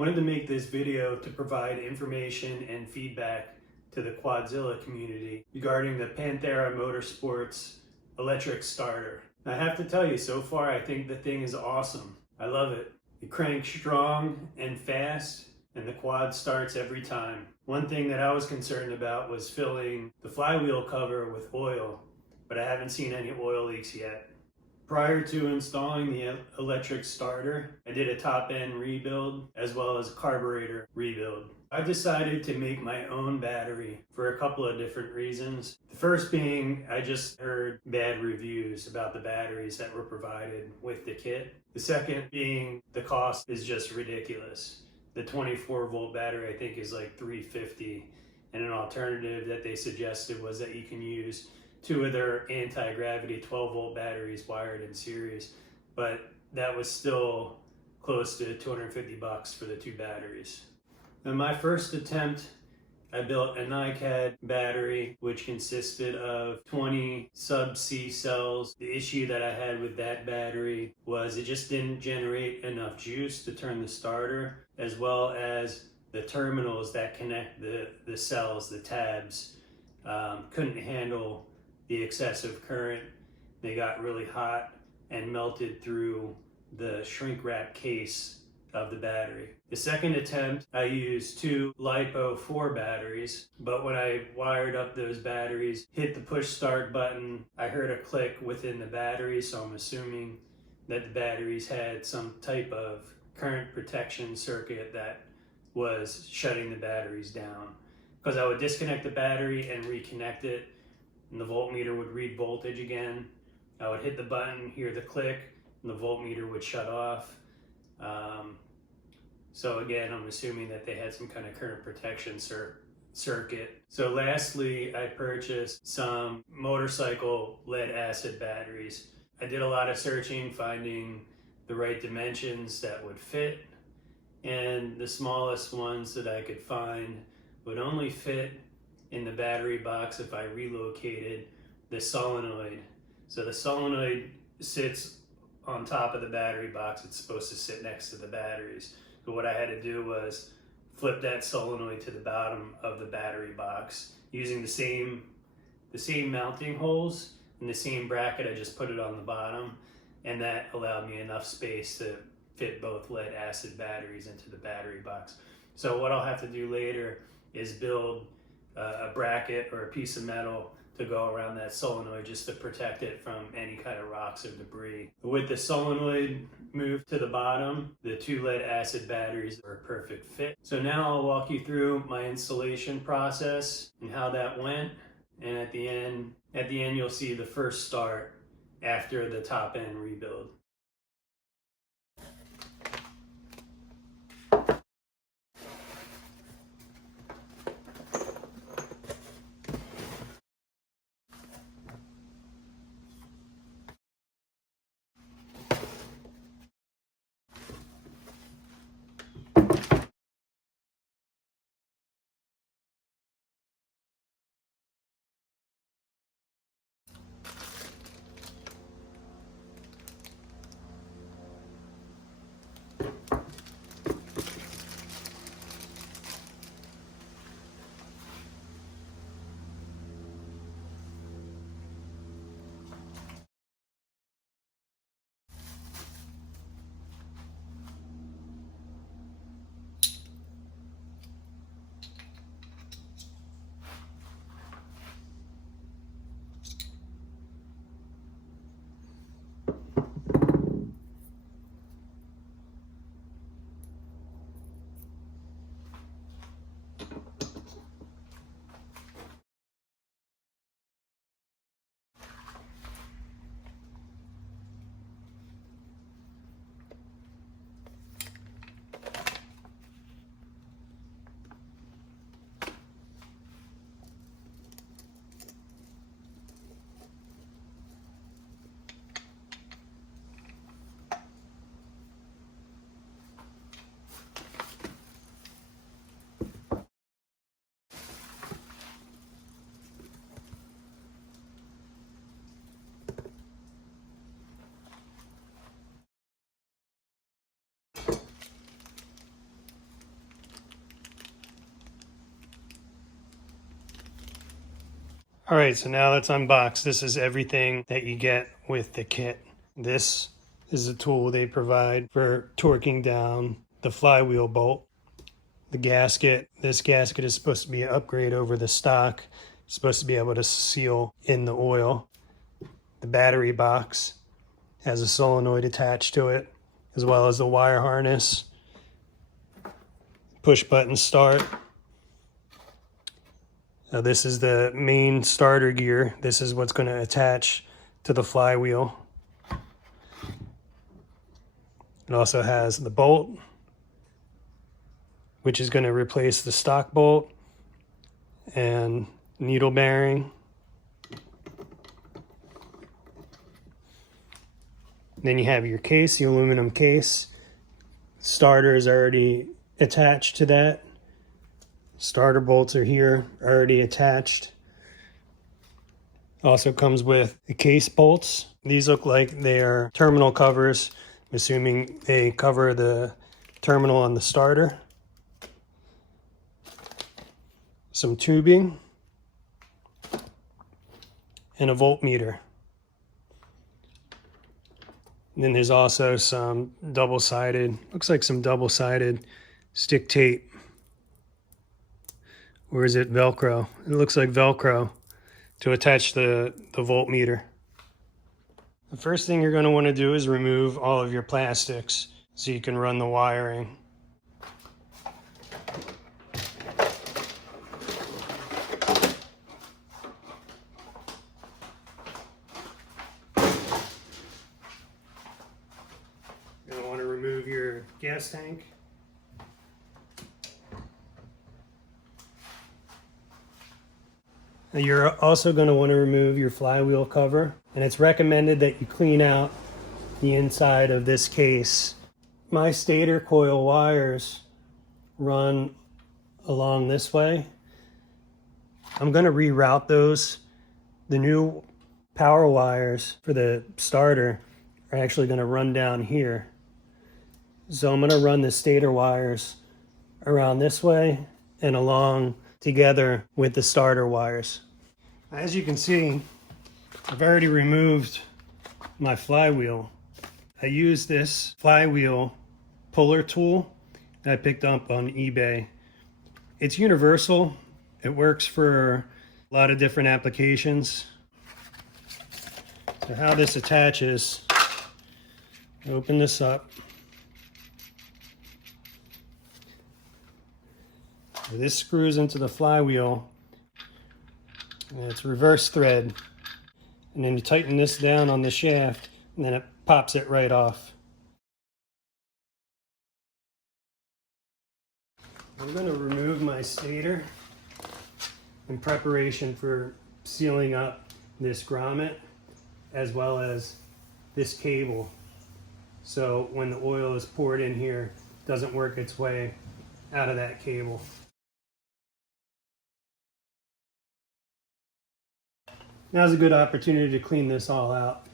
wanted to make this video to provide information and feedback to the Quadzilla community regarding the Panthera Motorsports Electric Starter. I have to tell you, so far I think the thing is awesome. I love it. It cranks strong and fast, and the quad starts every time. One thing that I was concerned about was filling the flywheel cover with oil, but I haven't seen any oil leaks yet. Prior to installing the electric starter, I did a top-end rebuild as well as a carburetor rebuild. I decided to make my own battery for a couple of different reasons. The first being, I just heard bad reviews about the batteries that were provided with the kit. The second being, the cost is just ridiculous. The 24-volt battery I think is like $350, and an alternative that they suggested was that you can use two of their anti-gravity 12-volt batteries wired in series, but that was still close to $250 for the two batteries. In my first attempt, I built a NiCad battery which consisted of 20 sub-C cells. The issue that I had with that battery was it just didn't generate enough juice to turn the starter, as well as the terminals that connect the cells, the tabs, couldn't handle the excessive current. They got really hot and melted through the shrink wrap case of the battery. The second attempt, I used two LiPo 4 batteries, but when I wired up those batteries, hit the push start button, I heard a click within the battery, so I'm assuming that the batteries had some type of current protection circuit that was shutting the batteries down. Because I would disconnect the battery and reconnect it, and the voltmeter would read voltage again. I would hit the button, hear the click, and the voltmeter would shut off. So again, I'm assuming that they had some kind of current protection circuit. So lastly, I purchased some motorcycle lead acid batteries. I did a lot of searching, finding the right dimensions that would fit, and the smallest ones that I could find would only fit in the battery box if I relocated the solenoid. So the solenoid sits on top of the battery box. It's supposed to sit next to the batteries. So what I had to do was flip that solenoid to the bottom of the battery box using the same mounting holes and the same bracket. I just put it on the bottom, and that allowed me enough space to fit both lead acid batteries into the battery box. So what I'll have to do later is build a bracket or a piece of metal to go around that solenoid just to protect it from any kind of rocks or debris. With the solenoid moved to the bottom, the two lead acid batteries are a perfect fit. So now I'll walk you through my installation process and how that went. And at the end you'll see the first start after the top end rebuild. All right, so now let's unbox. This is everything that you get with the kit. This is a tool they provide for torquing down the flywheel bolt. The gasket, this gasket is supposed to be an upgrade over the stock. It's supposed to be able to seal in the oil. The battery box has a solenoid attached to it, as well as the wire harness. Push button start. Now this is the main starter gear. This is what's going to attach to the flywheel. It also has the bolt, which is going to replace the stock bolt, and needle bearing. Then you have your case, the aluminum case. Starter is already attached to that. Starter bolts are here, already attached. Also comes with the case bolts. These look like they are terminal covers. I'm assuming they cover the terminal on the starter. Some tubing and a voltmeter. And then there's also some double-sided, looks like some double-sided stick tape. Or is it Velcro? It looks like Velcro to attach the voltmeter. The first thing you're going to want to do is remove all of your plastics so you can run the wiring. You're going to want to remove your gas tank. You're also going to want to remove your flywheel cover, and it's recommended that you clean out the inside of this case. My stator coil wires run along this way. I'm going to reroute those. The new power wires for the starter are actually going to run down here. So I'm going to run the stator wires around this way and along together with the starter wires. As you can see, I've already removed my flywheel. I use this flywheel puller tool that I picked up on eBay. It's universal. It works for a lot of different applications. So how this attaches, open this up. This screws into the flywheel, and it's reverse thread, and then you tighten this down on the shaft, and then it pops it right off. I'm going to remove my stator in preparation for sealing up this grommet as well as this cable, so when the oil is poured in here, it doesn't work its way out of that cable. Now's a good opportunity to clean this all out.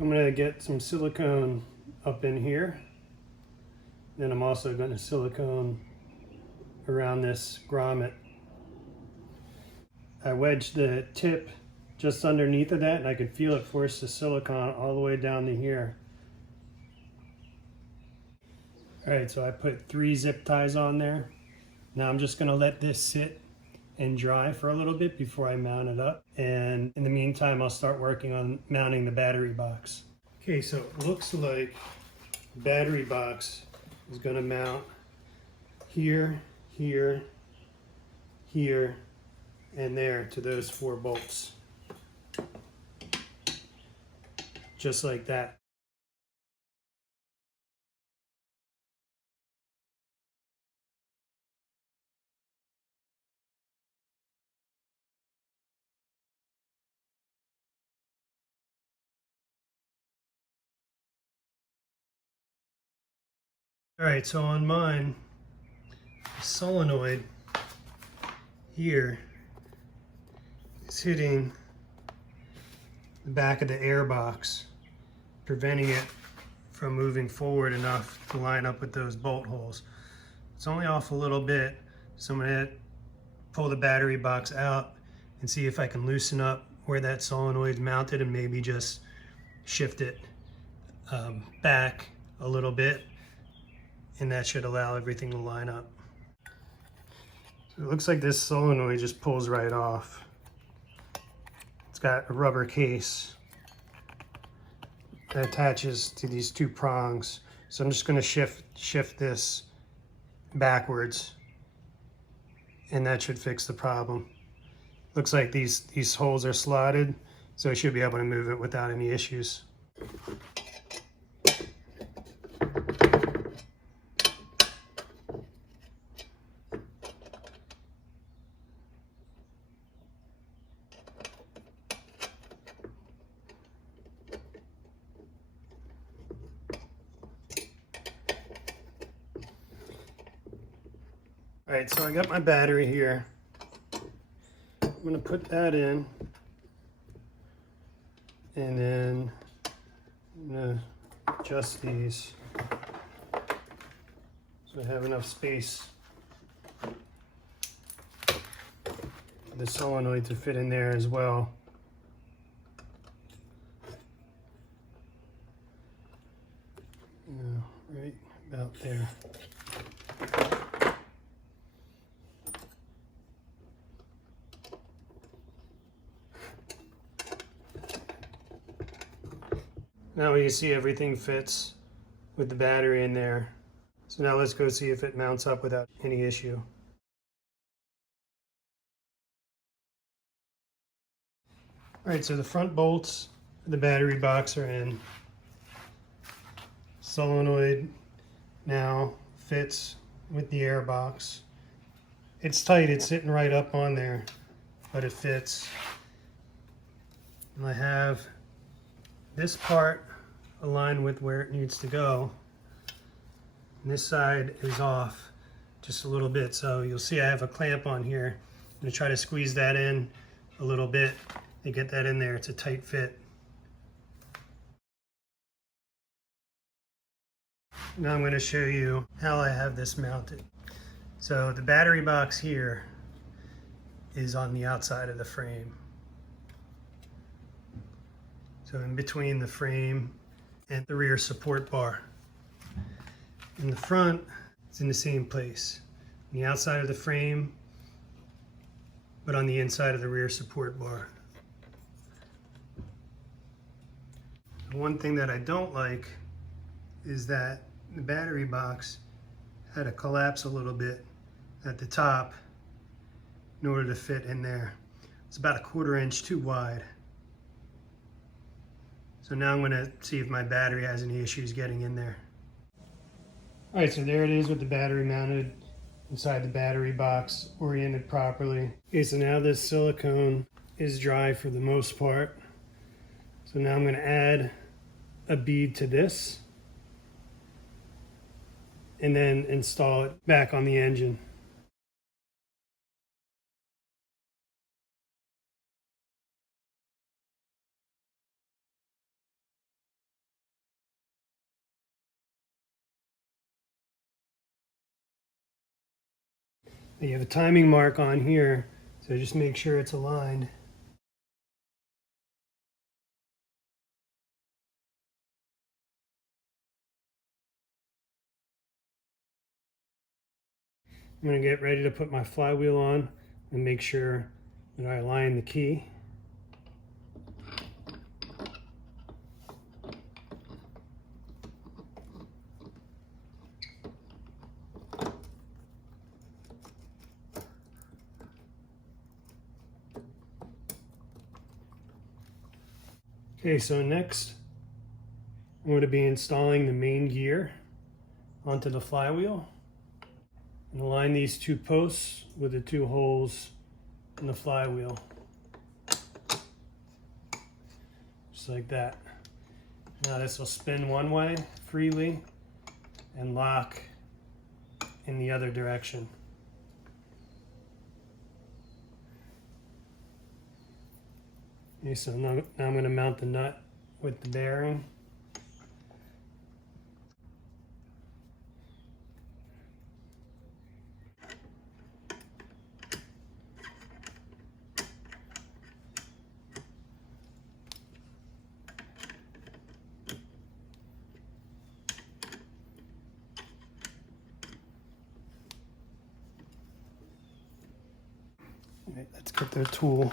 I'm going to get some silicone up in here. Then I'm also going to silicone around this grommet. I wedged the tip just underneath of that, and I could feel it force the silicone all the way down to here. Alright, so I put 3 zip ties on there. Now I'm just going to let this sit and dry for a little bit before I mount it up. And in the meantime, I'll start working on mounting the battery box. Okay, so it looks like the battery box is going to mount here, here, here, and there to those 4 bolts. Just like that. Alright, so on mine, the solenoid here is hitting the back of the air box, preventing it from moving forward enough to line up with those bolt holes. It's only off a little bit, So I'm going to pull the battery box out and see if I can loosen up where that solenoid's mounted and maybe just shift it back a little bit, and that should allow everything to line up. So it looks like this solenoid just pulls right off. It's got a rubber case that attaches to these two prongs. So I'm just going to shift this backwards, and that should fix the problem. Looks like these holes are slotted, so I should be able to move it without any issues. All right, so I got my battery here. I'm gonna put that in, and then I'm gonna adjust these so I have enough space for the solenoid to fit in there as well. Right about there. Now you see everything fits with the battery in there. So now let's go see if it mounts up without any issue. All right, so the front bolts for the battery box are in. Solenoid now fits with the air box. It's tight, it's sitting right up on there, but it fits. And I have this part aligned with where it needs to go. And this side is off just a little bit, so you'll see I have a clamp on here. I'm going to try to squeeze that in a little bit to get that in there. It's a tight fit. Now I'm going to show you how I have this mounted. So the battery box here is on the outside of the frame. So in between the frame and the rear support bar. In the front, it's in the same place. On the outside of the frame, but on the inside of the rear support bar. One thing that I don't like is that the battery box had to collapse a little bit at the top in order to fit in there. It's about 1/4 inch too wide. So now I'm going to see if my battery has any issues getting in there. All right, so there it is with the battery mounted inside the battery box, oriented properly. Okay, so now this silicone is dry for the most part. So now I'm going to add a bead to this and then install it back on the engine. You have a timing mark on here, so just make sure it's aligned. I'm going to get ready to put my flywheel on and make sure that I align the key. Okay, so next I'm going to be installing the main gear onto the flywheel and align these two posts with the two holes in the flywheel. Just like that. Now this will spin one way freely and lock in the other direction. Okay, so now I'm going to mount the nut with the bearing. Let's get the tool.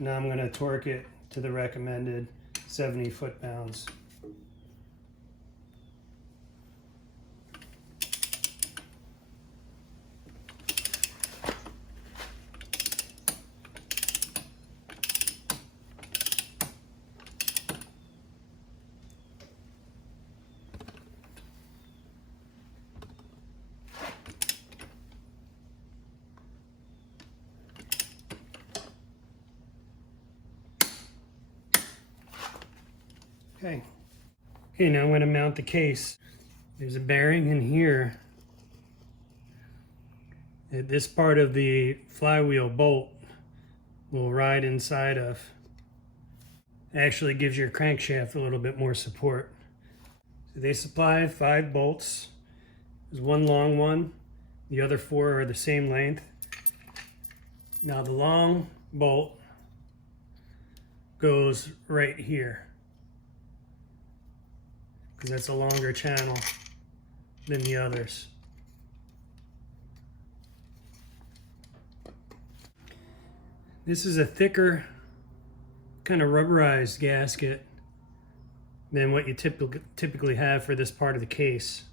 Now I'm going to torque it to the recommended 70 foot-pounds. Okay, now I'm going to mount the case. There's a bearing in here. This part of the flywheel bolt will ride inside of. It actually gives your crankshaft a little bit more support. So they supply 5 bolts. There's one long one. The other 4 are the same length. Now the long bolt goes right here, because that's a longer channel than the others. This is a thicker, kind of rubberized gasket than what you typically have for this part of the case.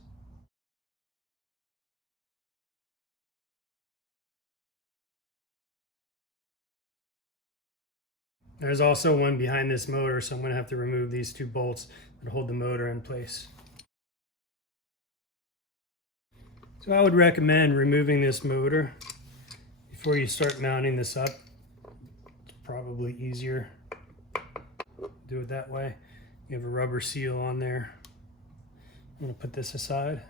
There's also one behind this motor, so I'm going to have to remove these 2 bolts that hold the motor in place. So I would recommend removing this motor before you start mounting this up. It's probably easier to do it that way. You have a rubber seal on there. I'm going to put this aside.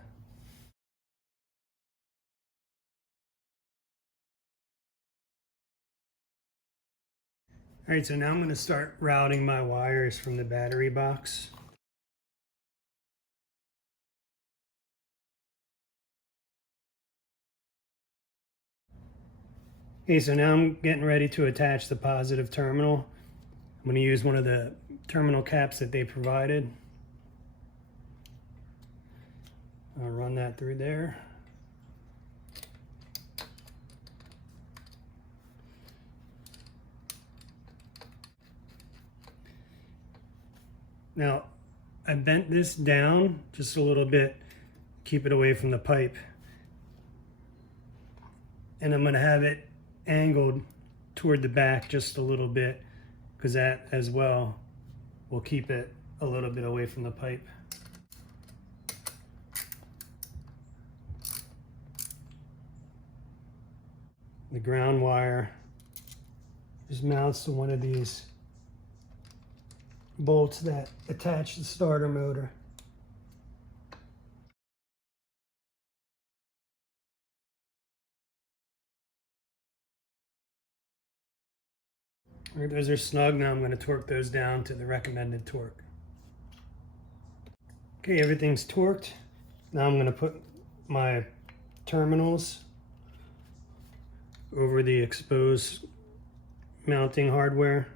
All right, so now I'm going to start routing my wires from the battery box. Okay, so now I'm getting ready to attach the positive terminal. I'm going to use one of the terminal caps that they provided. I'll run that through there. Now, I bent this down just a little bit, keep it away from the pipe. And I'm going to have it angled toward the back just a little bit, because that as well will keep it a little bit away from the pipe. The ground wire just mounts to one of these bolts that attach the starter motor. All right, those are snug. Now I'm going to torque those down to the recommended torque. Okay, everything's torqued. Now I'm going to put my terminals over the exposed mounting hardware.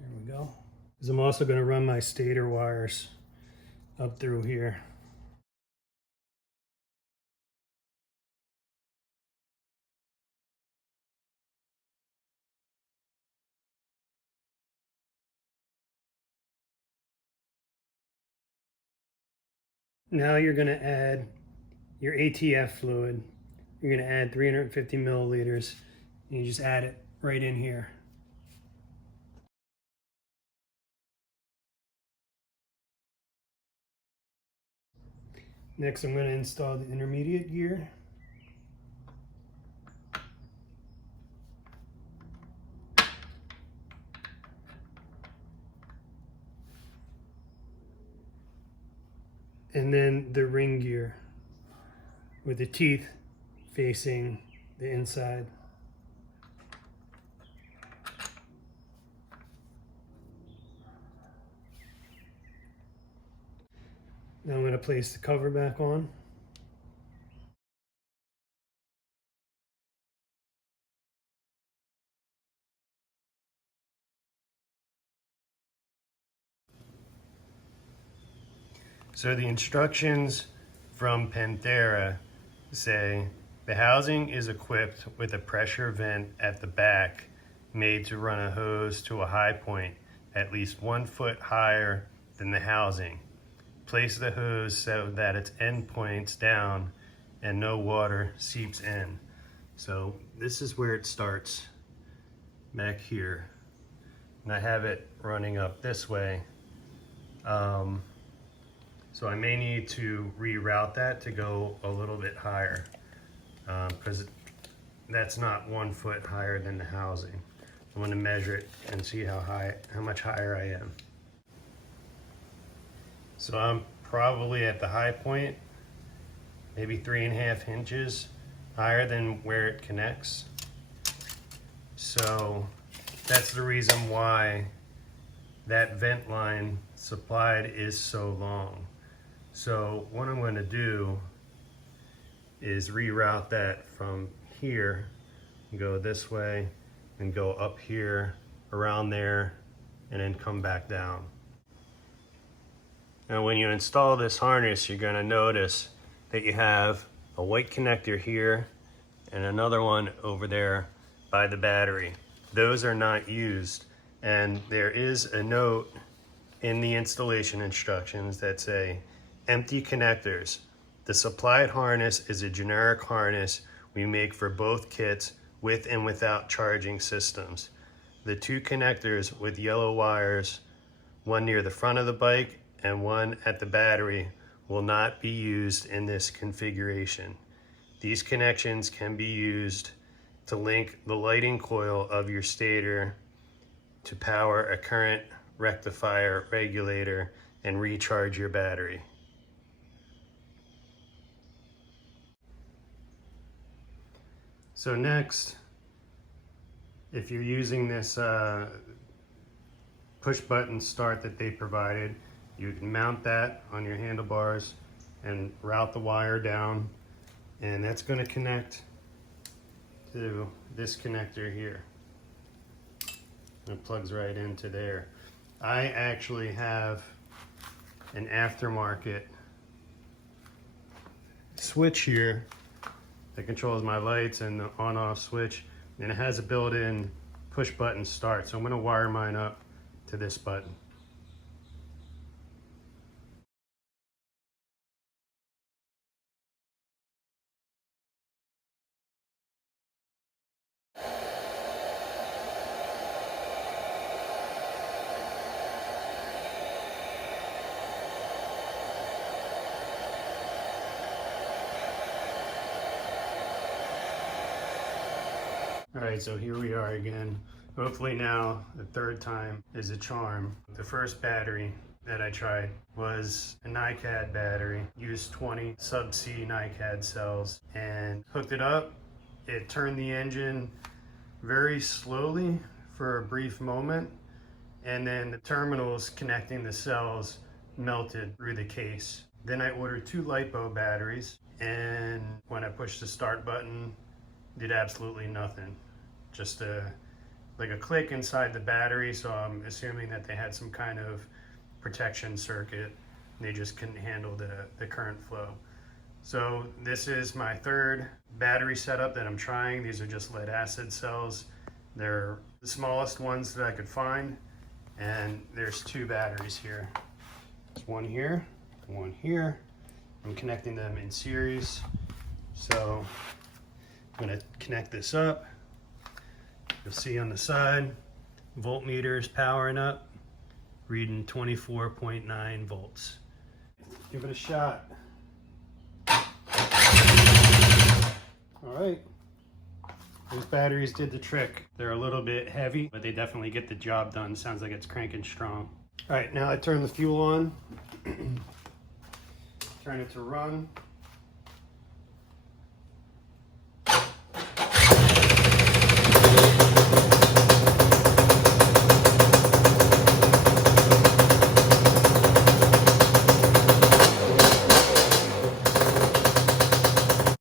There we go. Because I'm also going to run my stator wires up through here. Now you're going to add your ATF fluid. You're going to add 350 milliliters, and you just add it right in here. Next, I'm going to install the intermediate gear. and then the ring gear with the teeth facing the inside. Now I'm going to place the cover back on. So the instructions from Panthera say the housing is equipped with a pressure vent at the back made to run a hose to a high point at least 1 foot higher than the housing. Place the hose so that its end points down and no water seeps in. So this is where it starts, back here. And I have it running up this way. So I may need to reroute that to go a little bit higher, because that's not 1 foot higher than the housing. I'm going to measure it and see how much higher I am. So I'm probably at the high point, maybe 3.5 inches higher than where it connects. So that's the reason why that vent line supplied is so long. So what I'm going to do is reroute that from here, go this way and go up here, around there, and then come back down. Now when you install this harness, you're going to notice that you have a white connector here and another one over there by the battery. Those are not used, and there is a note in the installation instructions that say empty connectors. The supplied harness is a generic harness we make for both kits with and without charging systems. The 2 connectors with yellow wires, one near the front of the bike and one at the battery, will not be used in this configuration. These connections can be used to link the lighting coil of your stator to power a current rectifier regulator and recharge your battery. So next, if you're using this push button start that they provided, you can mount that on your handlebars and route the wire down, and that's going to connect to this connector here. It plugs right into there. I actually have an aftermarket switch here that controls my lights and the on-off switch, and it has a built-in push button start. So I'm going to wire mine up to this button. All right, so here we are again. Hopefully now the third time is a charm. The first battery that I tried was a NiCad battery, used 20 subsea NiCad cells, and hooked it up. It turned the engine very slowly for a brief moment, and then the terminals connecting the cells melted through the case. Then I ordered 2 LiPo batteries, and when I pushed the start button, did absolutely nothing. Just like a click inside the battery, so I'm assuming that they had some kind of protection circuit. They just couldn't handle the current flow. So this is my third battery setup that I'm trying. These are just lead acid cells. They're the smallest ones that I could find, and there's 2 batteries here. There's one here, one here. I'm connecting them in series. So I'm going to connect this up. You'll see on the side, voltmeter is powering up, reading 24.9 volts. Give it a shot. All right, those batteries did the trick. They're a little bit heavy, but they definitely get the job done. Sounds like it's cranking strong. All right, now I turn the fuel on. turn it to run.